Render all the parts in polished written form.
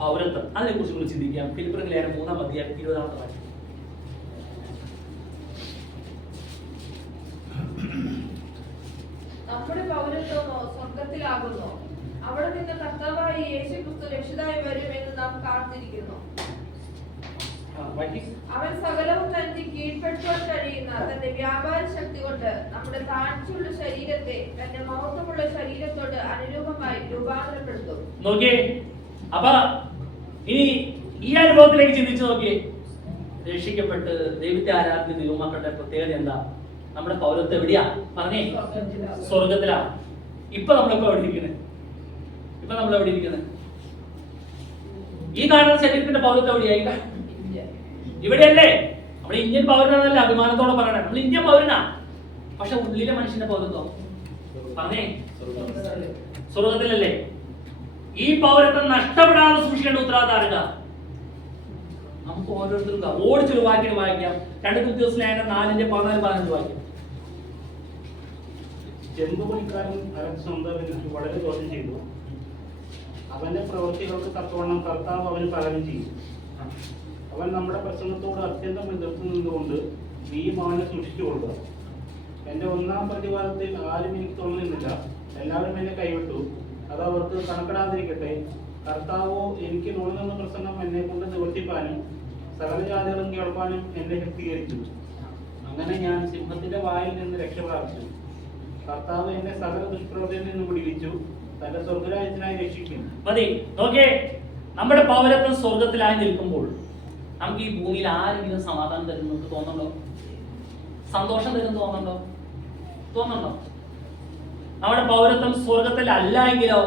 പൗരത്വം, അതിനെ കുറിച്ച് നമ്മൾ ചിന്തിക്കാം. ഫിലിപ്പിയർ ലേഖനം 3-ാം അധ്യായം 20-ാമത്തെ വാക്യം. നമ്മുടെ പൗരത്വമോ സ്വർഗത്തിലാകുന്നു, അവിടെ നിന്ന് കർത്താവായ യേശുക്രിസ്തു രക്ഷിതായി വരുമെന്ന് നാം കാത്തിരിക്കുന്നു. അവൻ സകലവും തനിക്ക് കീഴ്പ്പെടുത്തുവാൻ കഴിയുന്ന തന്റെ വ്യാപാര ശക്തി കൊണ്ട് നമ്മുടെ താഴ്ചയുള്ള ശരീരത്തെ തന്റെ മഹത്വമുള്ള ശരീരത്തോട് അനുരൂപമായി രൂപാന്തരപ്പെടുത്തും. നോക്കിയേ, അപ്പൊ ഇനി ഈ അനുഭവത്തിലേക്ക് ചിന്തിച്ചു നോക്കിയേ. രക്ഷിക്കപ്പെട്ട് ദൈവത്തെ ആരാധിക്കുന്ന ദൈവമക്കളുടെ പ്രത്യേകത എന്താ? നമ്മുടെ പൗരത്വം എവിടെയാ പറഞ്ഞേ? സ്വർഗത്തിലാ. ഇപ്പൊ നമ്മളിപ്പോ എവിടെ ഇരിക്കുന്നത്? ഈ കാണുന്ന ശരീരത്തിന്റെ പൗരത്വം എവിടെയായി? ഇവിടെയല്ലേ? നമ്മുടെ ഇന്ത്യൻ പൗരനാണല്ലേ അഭിമാനത്തോടെ പറയണേ, നമ്മൾ ഇന്ത്യൻ പൗരനാ. പക്ഷെ ഉള്ളിലെ മനുഷ്യന്റെ പൗരത്വം പറഞ്ഞേ സ്വർഗത്തിലല്ലേ? ഈ പൗരത്വം നഷ്ടപ്പെടാതെ സൂക്ഷിക്കേണ്ട ഉത്തരവാദിത്തം. നമുക്ക് ഓരോരുത്തർക്കും ഓടിച്ചൊരു വാക്യം വായിക്കാം. 2 തിമോഥെയോസ് ലേഖനം 4-14 വാക്യം. ചെമ്പുപണിക്കാരൻ അലക്സാണ്ടർ എനിക്ക് വളരെ ദോഷം ചെയ്തു. അവന്റെ പ്രവൃത്തികൾക്ക് തക്കവണ്ണം കർത്താവ് അവന് പകരം ചെയ്യും. അവൻ നമ്മുടെ പ്രസംഗത്തോട് അത്യന്തം എതിർത്ത് നിന്നുകൊണ്ട് നീ അവനെ സൂക്ഷിച്ചുകൊള്ളുക. എന്റെ 1-ാം പ്രതിവാദത്തിൽ ആരും എനിക്ക് തോന്നുന്നില്ല, എല്ലാവരും എന്നെ കൈവിട്ടു. അത് അവർക്ക് കണക്കിടാതിരിക്കട്ടെ. കർത്താവോ എനിക്ക് നുണങ്ങുന്ന പ്രസംഗം എന്നെ കൊണ്ട് നിവർത്തിപ്പാനും സകല ജാതികളും കേൾപ്പാനും എന്നെ ശക്തീകരിച്ചു. അങ്ങനെ ഞാൻ സിംഹത്തിന്റെ വായിൽ നിന്ന് രക്ഷ പ്രാപിച്ചു. കർത്താവ് എന്നെ സകല ദുഷ്പ്രവൃത്തിയിൽ നിന്ന് വിടുവിച്ചു. തന്റെ സ്വർഗരാജ്യത്തിനായി രക്ഷിക്കും. മതി. നോക്കേ, നമ്മുടെ പൗരത്വം സ്വർഗത്തിലായി നിൽക്കുമ്പോൾ നമുക്ക് ഈ ഭൂമിയിൽ ആരെങ്കിലും സമാധാനം തരുന്നു നമുക്ക് തോന്നുന്നുണ്ടോ? സന്തോഷം തരുന്നു തോന്നുന്നുണ്ടോ? നമ്മുടെ പൗരത്വം സ്വർഗത്തിൽ അല്ല എങ്കിലോ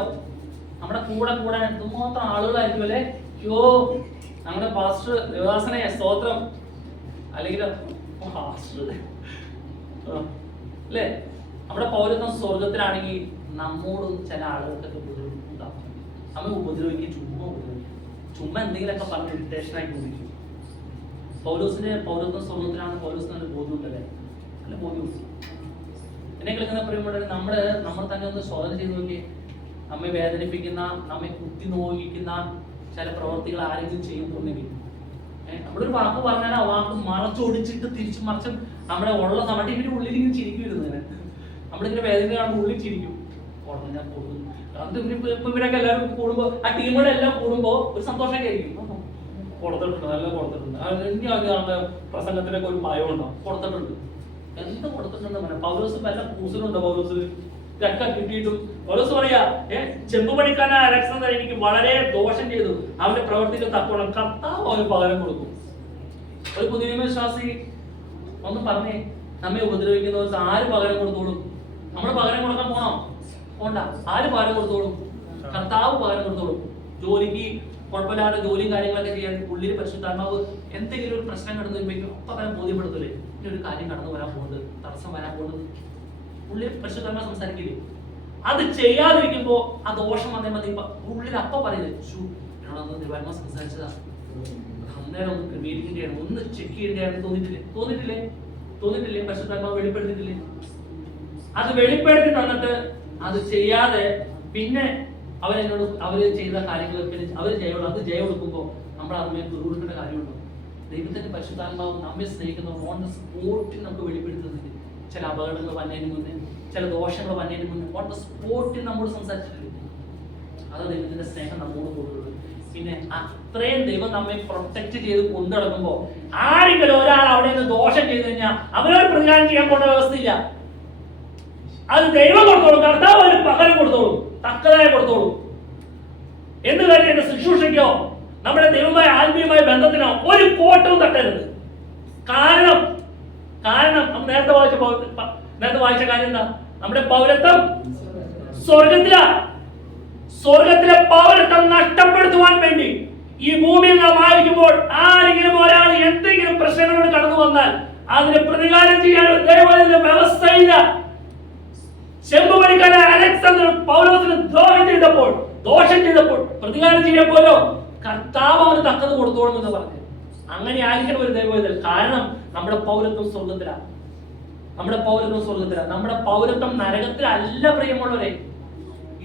നമ്മുടെ കൂടെ കൂടാൻ എന്തുമാത്രം ആളുകളായിരിക്കും അല്ലെ? യോ, നമ്മുടെ പാസ്റ്റർ ദേവദാസനെ സ്തോത്രം, അല്ലെങ്കിൽ അല്ലേ? നമ്മുടെ പൗരത്വം സ്വർഗത്തിലാണെങ്കിൽ നമ്മോടും ചില ആളുകൾക്കൊക്കെ ഉണ്ടാവും. നമ്മെ ഉപദ്രവിക്കും, ചുമ്മാ എന്തെങ്കിലുമൊക്കെ പറഞ്ഞ് ഇറിറ്റേഷനായി തോന്നിക്കും. പൗലോസിന്റെ പൗരത്വം സ്വർഗത്തിലാണ്. പൗലോസിന് നല്ല ബോധ്യമുണ്ടല്ലേ? നല്ല ബോധ്യമുണ്ട്. എന്നെങ്കിലും ഇങ്ങനെ പറയുമ്പോൾ നമ്മൾ തന്നെ ഒന്ന് ശോധന ചെയ്ത് നോക്കി. നമ്മെ വേദനിപ്പിക്കുന്ന, നമ്മെ കുത്തി നോക്കിക്കുന്ന ചില പ്രവർത്തികൾ ആരെങ്കിലും ചെയ്യുന്നുണ്ടെങ്കിൽ നമ്മളൊരു വാക്ക് പറഞ്ഞാൽ ആ വാക്ക് മറച്ചൊടിച്ചിട്ട് തിരിച്ചു മറിച്ചും നമ്മുടെ ഉള്ള നമ്മുടെ ഇവര് ഉള്ളിലിങ്ങനെ ചിരിക്കുമായിരുന്നു. നമ്മളിങ്ങനെ വേദന കാണുമ്പോൾ ഉള്ളിൽ ചിരിക്കും. ഉടനെ ഞാൻ പോകുന്നു. ഇപ്പൊ ഇവരൊക്കെ എല്ലാവരും കൂടുമ്പോ, ആ ടീമുകളെല്ലാം കൂടുമ്പോ ഒരു സന്തോഷമൊക്കെ ആയിരിക്കും. കൊടുത്തിട്ടുണ്ട്, നല്ല കൊടുത്തിട്ടുണ്ട്. ഇനി അത് പ്രസംഗത്തിനൊക്കെ ഒരു ഭയമുണ്ടോ? കൊടുത്തിട്ടുണ്ട്. എന്ത് കൊടുത്തിട്ടുണ്ടെന്ന് പറയാം. പൗലോസ് വല്ല കൂസലുണ്ടോ? പൗലോസ് ഇതൊക്കെ കിട്ടിയിട്ടും പൗലോസ് പറയാ, ചെമ്പ് പണിക്കാരൻ അലക്സാണ്ടർ എനിക്ക് വളരെ ദോഷം ചെയ്തു. അവന്റെ പ്രവർത്തികൾ തക്കോണം കർത്താവ് അവന് പകരം കൊടുക്കും. ഒരു പുതിയ വിശ്വാസി ഒന്ന് പറഞ്ഞേ, നമ്മെ ഉപദ്രവിക്കുന്നവർക്ക് ആര് പകരം കൊടുത്തോളും? നമ്മൾ പകരം കൊടുക്കാൻ പോണ്ട. ആര് പകരം കൊടുത്തോളും? കർത്താവ് പകരം കൊടുത്തോളും. ജോലിക്ക് കുഴപ്പമില്ലാതെ ജോലിയും കാര്യങ്ങളൊക്കെ ചെയ്യാൻ ഉള്ളിൽ പരിശുദ്ധാത്മാവ് എന്തെങ്കിലും ഒരു പ്രശ്നം കടന്നു വരുമ്പോഴേക്കും അപ്പൊ തന്നെ ബോധ്യപ്പെടുത്തല്ലേ ഇനി ഒരു കാര്യം കടന്നു വരാൻ പോകുന്നത്, തടസ്സം വരാൻ പോകുന്നത്. ഉള്ളിൽ പരിശുദ്ധാത്മാവ് സംസാരിക്കില്ലേ? അത് ചെയ്യാതിരിക്കുമ്പോ ആ ദോഷം വന്നേ മതി. ഉള്ളിൽ അപ്പൊ പറയുന്നത് എന്നോടൊന്ന് ദൈവാത്മാവ് സംസാരിച്ചതാ, അന്നേരം ഒന്ന് ക്രമീകരിക്കേണ്ടതാണ്, ഒന്ന് ചെക്ക് ചെയ്യേണ്ടതാണ്. തോന്നിട്ടില്ലേ? പരിശുദ്ധാത്മാവ് വെളിപ്പെടുത്തിയിട്ടില്ലേ? അത് വെളിപ്പെടുത്തി തന്നിട്ട് അത് ചെയ്യാതെ പിന്നെ അവര് ചെയ്ത കാര്യങ്ങൾ അവര് ജയം കൊടുക്കുമ്പോൾ നമ്മൾ അതിനെ കൊടുക്കേണ്ട കാര്യമുണ്ടോ? ദൈവത്തിന്റെ പരിശുദ്ധാത്മാവ് നമ്മെ സ്നേഹിക്കുന്ന ഓൺ ദ സ്പോട്ടിൽ നമുക്ക് വെളിപ്പെടുത്തുന്നില്ല. ചില അപകടങ്ങൾ വന്നതിന് മുന്നേ, ചില ദോഷങ്ങൾ വന്നതിന് മുന്നേ ഓൺ ദ സ്പോട്ടിൽ നമ്മോട് സംസാരിച്ചിട്ടില്ല. അത് ദൈവത്തിന്റെ സ്നേഹം നമ്മോട് കൂടുതലുള്ളത്. പിന്നെ അത്രയും ദൈവം നമ്മെ പ്രൊട്ടക്ട് ചെയ്ത് കൊണ്ടു നടക്കുമ്പോ ആരെങ്കിലും ഒരാൾ അവിടെ നിന്ന് ദോഷം ചെയ്ത് കഴിഞ്ഞാൽ അവരോട് പ്രതികാരം ചെയ്യാൻ പോകേണ്ട വ്യവസ്ഥയില്ല. അത് ദൈവം കൊടുത്തോളും, കർത്താവ് അതിന് പകരം കൊടുത്തോളും, തക്കതായി കൊടുത്തോളും. എന്ന് കാര്യം എന്റെ ശുശ്രൂഷയ്ക്കോ നമ്മുടെ ദൈവമായ ആത്മീയമായ ബന്ധത്തിനോ ഒരു കോട്ടവും തട്ടരുത്. കാരണം നേരത്തെ വായിച്ച കാര്യം എന്താ? നമ്മുടെ പൗരത്വം സ്വർഗത്തിലെ പൗരത്വം നഷ്ടപ്പെടുത്തുവാൻ വേണ്ടി ഈ ഭൂമിയിൽ നാം ആയിരിക്കുമ്പോൾ ആരെങ്കിലും ഒരാൾ എന്തെങ്കിലും പ്രശ്നങ്ങളോട് കടന്നു വന്നാൽ അതിന് പ്രതികാരം ചെയ്യാനുള്ള ദൈവത്തിന്റെ വ്യവസ്ഥയില്ല. ചെമ്പുപണിക്കാരൻ അലക്സാണ്ടർ പൗലോസിന് ദോഷം ചെയ്തപ്പോൾ പ്രതികാരം ചെയ്യാൻ പോലോ കർത്താവ് അവന് തക്കത് കൊടുത്തോളും എന്ന് പറഞ്ഞു. അങ്ങനെ ആയിരിക്കണം ഒരു ദൈവത്തിൽ. കാരണം നമ്മുടെ പൗരത്വം സ്വർഗത്തിലാണ്. നമ്മുടെ പൗരത്വം നരകത്തിലല്ല. പ്രിയമുള്ളവരെ,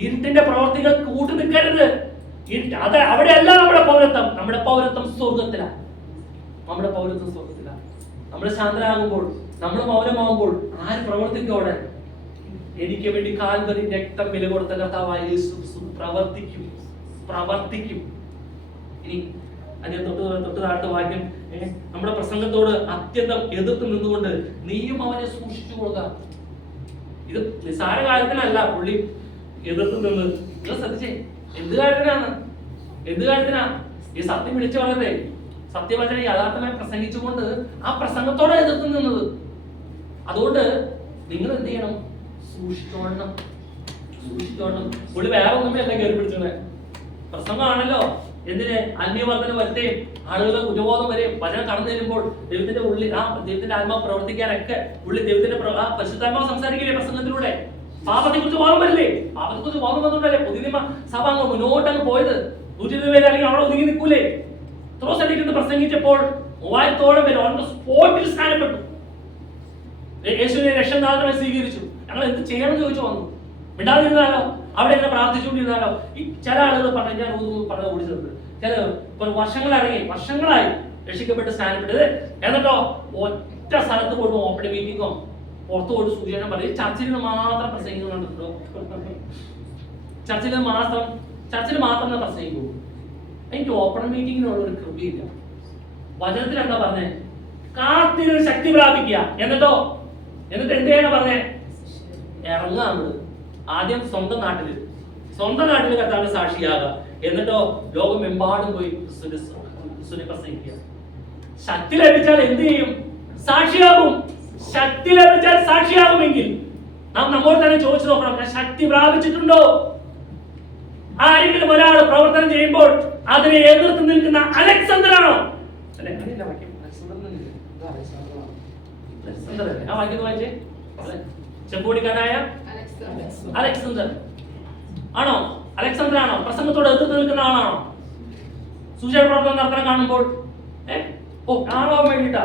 ഇരുട്ടിന്റെ പ്രവർത്തികൾ കൂട്ടു നിൽക്കരുത്. അവിടെയല്ല നമ്മുടെ നമ്മുടെ പൗരത്വം സ്വർഗത്തിലാണ്. നമ്മുടെ പൗരത്വം സ്വർഗത്തിലാണ്. നമ്മൾ ശാന്തരാകുമ്പോൾ, നമ്മൾ മൗനമാകുമ്പോൾ ആര് പ്രവർത്തിക്കും അവിടെ? എനിക്ക് വേണ്ടി കാൽവരി രക്തം വില കൊടുത്ത കർത്താവായ യേശു ക്രിസ്തു പ്രവർത്തിക്കും. ഇനി അതിന് തൊട്ട് താഴത്തെ വാക്യം, നമ്മുടെ പ്രസംഗത്തോട് അത്യന്തം എതിർത്ത് നിന്നുകൊണ്ട് നീയും അവനെ സൂക്ഷിച്ചു കൊള്ളുക. ഇത് നിസ്സാര കാര്യത്തിനല്ല പുള്ളി എതിർത്ത് നിന്ന്. നിങ്ങൾ ശ്രദ്ധിച്ചേ, എന്ത് കാര്യത്തിനാ ഈ സത്യം വിളിച്ചു പറഞ്ഞതേ? സത്യവചന യഥാർത്ഥമായി പ്രസംഗിച്ചുകൊണ്ട് ആ പ്രസംഗത്തോടെ എതിർത്ത് നിന്നത്. അതുകൊണ്ട് നിങ്ങൾ എന്ത് ചെയ്യണം? സൂക്ഷിച്ചോണം. പുള്ളി വേറെ ഒന്നുമേ അല്ല കയറി പിടിച്ചത്. പ്രസംഗമാണല്ലോ. എന്തിന്? അന്യവർദ്ധന വരുത്തേയും ആളുകളുടെ കുറ്റബോധം വരെയും വചനം കടന്നു തരുമ്പോൾ ദൈവത്തിന്റെ ഉള്ളിൽ ദൈവത്തിന്റെ ആത്മാവ് പ്രവർത്തിക്കാനൊക്കെ പുള്ളി ദൈവത്തിന്റെ പരിശുദ്ധാത്മാവ് സംസാരിക്കില്ലേ പ്രസംഗത്തിലൂടെ? പാപത്തെ കുറിച്ച് ബോധം വരില്ലേ? പാപത്തെ കുറിച്ച് ബോധം വന്നിട്ടല്ലേ പുതിയ നിയമ സഭ അങ്ങ് മുന്നോട്ടങ്ങ് പോയത്. 120 പേര് അല്ലെങ്കിൽ അവിടെ ഒതുങ്ങി നിൽക്കൂലേ? ത്രോസടിക്കുന്നത് പ്രസംഗിച്ചപ്പോൾ 3000-ഓളം പേര് ഓൺ ദ സ്പോട്ടിൽ സ്ഥാനപ്പെട്ടു. യേശുവിനെ രക്ഷനാഥനായി സ്വീകരിച്ചു. ഞങ്ങൾ എന്ത് ചെയ്യണമെന്ന് ചോദിച്ചു വന്നു. മിണ്ടാതിരുന്നാലോ? അവിടെ ഇങ്ങനെ പ്രാർത്ഥിച്ചുകൊണ്ടിരുന്നാലോ? ഈ ചില ആളുകൾ പറഞ്ഞു, ഞാൻ പറഞ്ഞ ഓടിച്ചത്, ചില വർഷങ്ങളായി രക്ഷിക്കപ്പെട്ട് സ്ഥാനപ്പെട്ടത്. എന്നിട്ടോ ഒറ്റ സ്ഥലത്ത് പോയിട്ട് ഓപ്പൺ മീറ്റിംഗോ പുറത്തു പോയിട്ട് സൂചന പറയും. ചർച്ചിൽ നിന്ന് മാത്രം പ്രസംഗിക്കുന്നുണ്ടോ? ചർച്ചിൽ മാത്രം പ്രസംഗിക്കൂ. എനിക്ക് ഓപ്പൺ മീറ്റിങ്ങിനുള്ള ഒരു കൃപയില്ല. വചനത്തിൽ എന്താ പറഞ്ഞേ? കാത്തിരു ശക്തി പ്രാപിക്കുക. എന്നിട്ട് എന്ത് ചെയ്യണം പറഞ്ഞേ? ഇറങ്ങാണ്. ആദ്യം സ്വന്തം നാട്ടില് കർത്താവിന് സാക്ഷിയാകുക. എന്നിട്ടോ ലോകമെമ്പാടും പോയി ക്രിസ്തുവിനെ പ്രസംഗിക്കുക. ശക്തി ലഭിച്ചാൽ എന്ത് ചെയ്യും? സാക്ഷിയാകും. ശക്തി ലഭിച്ചാൽ സാക്ഷിയാകുമെങ്കിൽ നാം നമ്മോട് തന്നെ ചോദിച്ചു നോക്കണം, ഞാൻ ശക്തി പ്രാപിച്ചിട്ടുണ്ടോ? ആരെങ്കിലും ഒരാൾ പ്രവർത്തനം ചെയ്യുമ്പോൾ അതിനെ എതിർത്ത് നിൽക്കുന്ന അലക്സാണ്ടറാണോ? ചെമ്പോടിക്കാരനായ അലക്സാണ്ടർ ആണോ? അലക്സാണ്ടർ ആണോ? പ്രസംഗത്തോട് എതിർത്ത് നിൽക്കുന്ന ആളാണോ? സൂചന പ്രവർത്തനം നടത്താൻ കാണുമ്പോൾ ആണാവാൻ വേണ്ടിട്ടാ,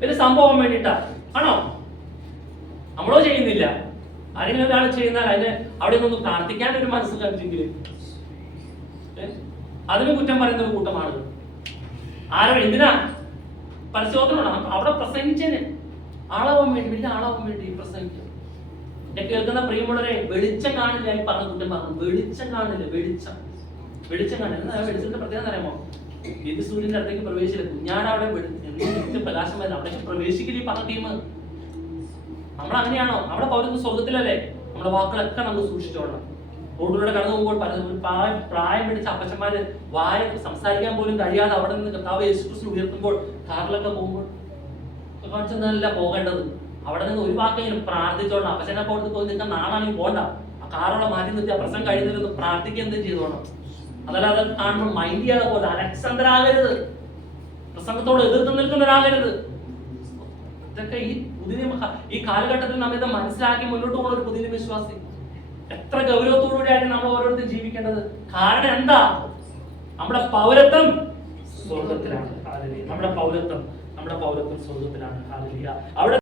വലിയ സംഭവം വേണ്ടിട്ടാ ആണോ? നമ്മളോ ചെയ്യുന്നില്ല. ആരെങ്കിലും ഒരാൾ ചെയ്യുന്നാൽ അതിന് അവിടെ നിന്ന് പ്രാർത്ഥിക്കാൻ ഒരു മനസ്സ് കാണിച്ചെങ്കിൽ അതിന് കുറ്റം പറയുന്ന ഒരു കൂട്ടമാണ്. എന്തിനാ? പരിശോധന അവിടെ പ്രസംഗിച്ചതിന് ആളാവാൻ വേണ്ടി പ്രസംഗിക്കും. കേൾക്കുന്ന പ്രിയമുള്ളവരെ, വെളിച്ചം കാണില്ല. ഈ പറഞ്ഞ കുറ്റം പറഞ്ഞു, വെളിച്ചം കാണില്ല. വെളിച്ചത്തിന്റെ പ്രത്യേകത അറിയാമോ? ഇത് സൂര്യന്റെ അടുത്തേക്ക് പ്രവേശിച്ചില്ല. കുഞ്ഞാടവിടെ പ്രകാശം വരുന്നത് അവിടേക്ക് പ്രവേശിക്കില്ല ഈ പറഞ്ഞ ടീം. നമ്മൾ അങ്ങനെയാണോ? നമ്മുടെ പൗരത്വ സ്വർഗത്തിലല്ലേ? നമ്മുടെ വാക്കുകളൊക്കെ നമ്മൾ സൂക്ഷിച്ചോളണം. റോഡിലൂടെ കടന്നു പോകുമ്പോൾ പ്രായം പിടിച്ച അപ്പച്ചന്മാര് സംസാരിക്കാൻ പോലും കഴിയാതെ അവിടെ നിന്ന് കർത്താവ് യേശുക്രിസ്തു ഉയർത്തുമ്പോൾ കാറിലൊക്കെ പോകുമ്പോൾ കാണിച്ചെന്നല്ല പോകേണ്ടത്. അവിടെ നിന്ന് ഒരു വാക്കെങ്കിലും പ്രാർത്ഥിച്ചോളണം. അപ്പച്ചനെ പോയിട്ട് പോയി നിൽക്കാൻ നാളാണെങ്കിൽ പോകണ്ട. ആ കാറോടെ മാറ്റി നിർത്തി ആ പ്രശ്നം കഴിയുന്നതിന് പ്രാർത്ഥിക്കുക എന്തും ചെയ്തോണം. അതല്ലാതെ കാണുമ്പോൾ മൈൻഡ് ചെയ്യാതെ പോലെ അലക്സാണ്ടറാകരുത്. പ്രസംഗത്തോട് എതിർത്ത് നിൽക്കുന്നവരാകരുത്. ഇതൊക്കെ ഈ കാലഘട്ടത്തിൽ നാം ഇത് മനസ്സിലാക്കി മുന്നോട്ട് പോകുന്ന ഒരു പുതിയ വിശ്വാസി എത്ര ഗൗരവത്തോടുകൂടിയായിട്ട് നമ്മൾ ഓരോരുത്തരും ജീവിക്കേണ്ടത്. കാരണം എന്താ? നമ്മുടെ പൗരത്വം സ്വർഗത്തിലാണ്. നമ്മുടെ പൗരത്വം സ്വർഗത്തിലാണ്. അവിടെ